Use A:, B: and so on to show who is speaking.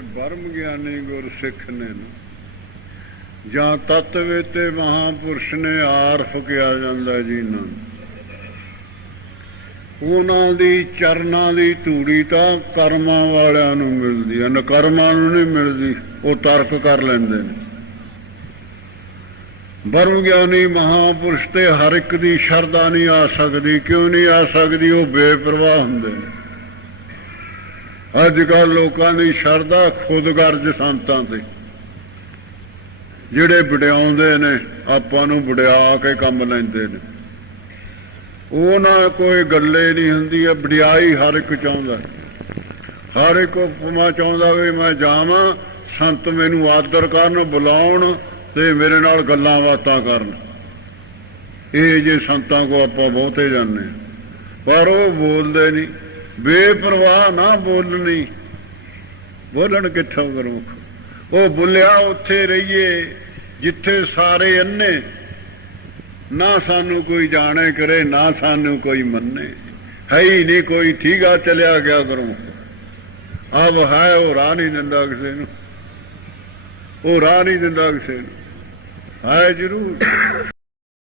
A: ਬਰਮ ਗਿਆਨੀ ਗੁਰ ਸਿੱਖ ਨੇ। ਜਾਂ ਤਤਵੇ ਤੇ ਮਹਾਪੁਰਸ਼ ਨੇ ਆਰਫ ਕਿਹਾ ਜਾਂਦਾ ਜੀ ਨੂੰ। ਉਹਨਾਂ ਦੀ ਚਰਨਾਂ ਦੀ ਧੂੜੀ ਤਾਂ ਕਰਮਾਂ ਵਾਲਿਆਂ ਨੂੰ ਮਿਲਦੀ ਹੈ ਨਕਰਮਾਂ ਨੂੰ ਨਹੀਂ ਮਿਲਦੀ, ਉਹ ਤਰਕ ਕਰ ਲੈਂਦੇ ਨੇ। ਬਰਮ ਗਿਆਨੀ ਮਹਾਪੁਰਸ਼ ਤੇ ਹਰ ਇੱਕ ਦੀ ਸ਼ਰਧਾ ਨਹੀਂ ਆ ਸਕਦੀ, ਕਿਉਂ ਨਹੀਂ ਆ ਸਕਦੀ? ਉਹ ਬੇਪਰਵਾਹ ਹੁੰਦੇ ਨੇ। ਅੱਜ ਕੱਲ ਲੋਕਾਂ ਦੀ ਸ਼ਰਧਾ ਖੁਦਗਰਜ ਸੰਤਾਂ ਤੇ। ਜਿਹੜੇ ਵਡਿਆਉਂਦੇ ਨੇ, ਆਪਾਂ ਨੂੰ ਵਡਿਆ ਕੇ ਕੰਮ ਲੈਂਦੇ ਨੇ। ਉਹ ਨਾ ਕੋਈ ਗੱਲੇ ਨਹੀਂ ਹੁੰਦੀ ਹੈ ਵਡਿਆਈ ਹਰ ਇੱਕ ਚਾਹੁੰਦਾ। ਹਰ ਇੱਕ ਉਪਮਾ ਚਾਹੁੰਦਾ ਵੀ ਮੈਂ ਜਾਵਾਂ, ਸੰਤ ਮੈਨੂੰ ਆਦਰ ਕਰਨ, ਬੁਲਾਉਣ ਤੇ ਮੇਰੇ ਨਾਲ ਗੱਲਾਂ ਬਾਤਾਂ ਕਰਨ। ਇਹ ਜੇ ਸੰਤਾਂ ਕੋ ਆਪਾਂ ਬਹੁਤੇ ਜਾਂਦੇ ਹਾਂ। ਪਰ ਉਹ ਬੋਲਦੇ ਨਹੀਂ। ਬੇਪਰਵਾਹ ਨਾ ਬੋਲਣੀ। ਬੋਲਣ ਕਿੱਥੋਂ ਗੁਰਮੁਖ ਉਹ ਬੁੱਲਿਆ ਉੱਥੇ ਰਹੀਏ, ਜਿੱਥੇ ਸਾਰੇ ਅੰਨੇ। ਨਾ ਸਾਨੂੰ ਕੋਈ ਜਾਣੇ ਕਰੇ, ਨਾ ਸਾਨੂੰ ਕੋਈ ਮੰਨੇ। ਹੈ ਹੀ ਨਹੀਂ ਕੋਈ ਠੀਗਾ ਚਲਿਆ ਗਿਆ ਗੁਰਮੁਖ ਆਪ ਹੈ ਉਹ ਰਾਹ ਨਹੀਂ ਦਿੰਦਾ ਕਿਸੇ ਨੂੰ। ਉਹ ਰਾਹ ਨਹੀਂ ਦਿੰਦਾ ਕਿਸੇ ਨੂੰ। ਹੈ ਜ਼ਰੂਰ।